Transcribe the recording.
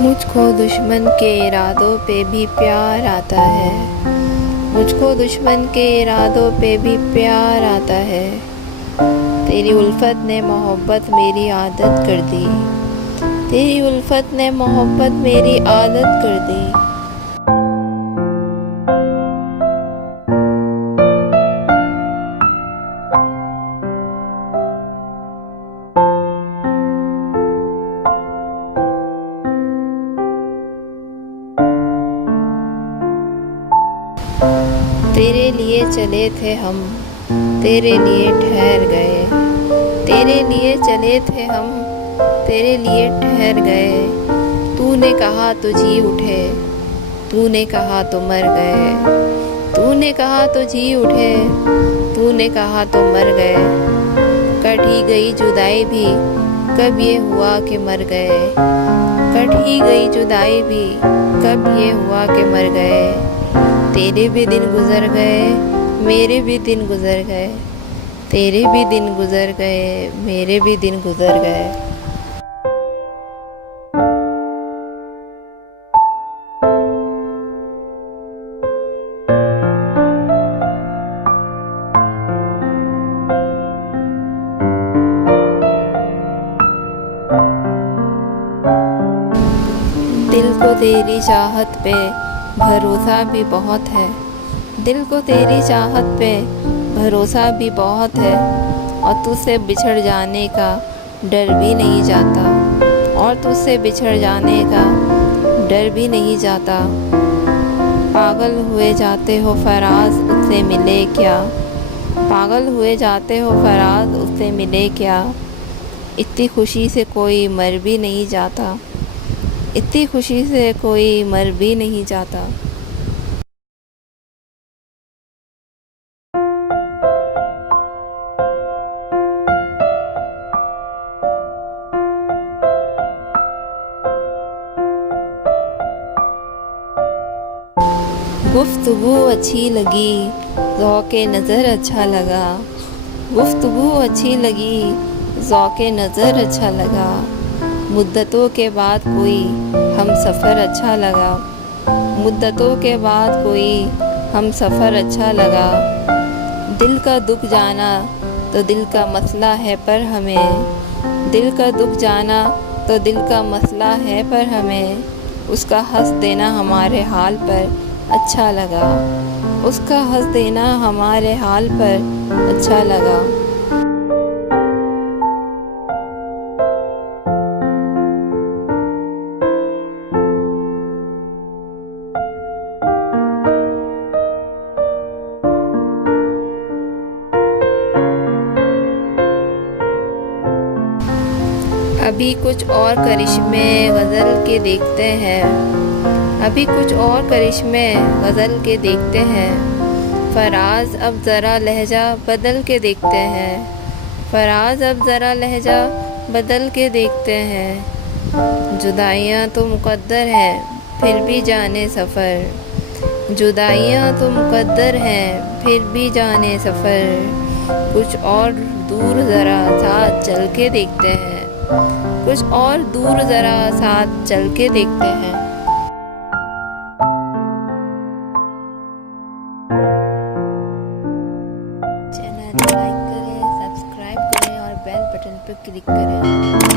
मुझको दुश्मन के इरादों पे भी प्यार आता है। मुझको दुश्मन के इरादों पे भी प्यार आता है। तेरी उल्फत ने मोहब्बत मेरी आदत कर दी। तेरी उल्फत ने मोहब्बत मेरी आदत कर दी। तेरे लिए चले थे हम, तेरे लिए ठहर गए। तेरे लिए चले थे हम, तेरे लिए ठहर गए। तूने कहा तो जी उठे, तूने कहा तो मर गए। तूने कहा तो जी उठे, तूने कहा तो मर गए। कट ही गई जुदाई भी, कब ये हुआ कि मर गए। कट ही गई जुदाई भी, कब ये हुआ कि मर गए। तेरे भी दिन गुजर गए, मेरे भी दिन गुजर गए। तेरे भी दिन गुजर गए, मेरे भी दिन गुजर गए। दिल को तेरी चाहत पे भरोसा भी बहुत है। दिल को तेरी चाहत पे भरोसा भी बहुत है। और तुझसे बिछड़ जाने का डर भी नहीं जाता। और तुझसे बिछड़ जाने का डर भी नहीं जाता। पागल हुए जाते हो फराज, उससे मिले क्या। पागल हुए जाते हो फराज, उससे मिले क्या। इतनी खुशी से कोई मर भी नहीं जाता। इतनी खुशी से कोई मर भी नहीं जाता। गुफ्तगू अच्छी लगी, ज़ौक़े नज़र अच्छा लगा। गुफ्तगू अच्छी लगी, ज़ौक़े नज़र अच्छा लगा। मुद्दतों के बाद कोई हम सफ़र अच्छा लगा। मुद्दतों के बाद कोई हम सफ़र अच्छा लगा। दिल का दुख जाना तो दिल का मसला है पर हमें। दिल का दुख जाना तो दिल का मसला है पर हमें। उसका हंस देना हमारे हाल पर अच्छा लगा। उसका हंस देना हमारे हाल पर अच्छा लगा। अभी कुछ और करिश्मे गज़ल के देखते हैं। अभी कुछ और करिश्मे गज़ल के देखते हैं। फराज अब ज़रा लहजा बदल के देखते हैं। फराज अब ज़रा लहजा बदल के देखते हैं। जुदाइयाँ तो मुक़द्दर हैं फिर भी जाने सफ़र। जुदाइयाँ तो मुक़द्दर हैं फिर भी जाने सफ़र। कुछ और दूर ज़रा साथ चल के देखते हैं। कुछ और दूर ज़रा साथ चल के देखते हैं। चैनल लाइक करें, सब्सक्राइब करें और बेल बटन पर क्लिक करें।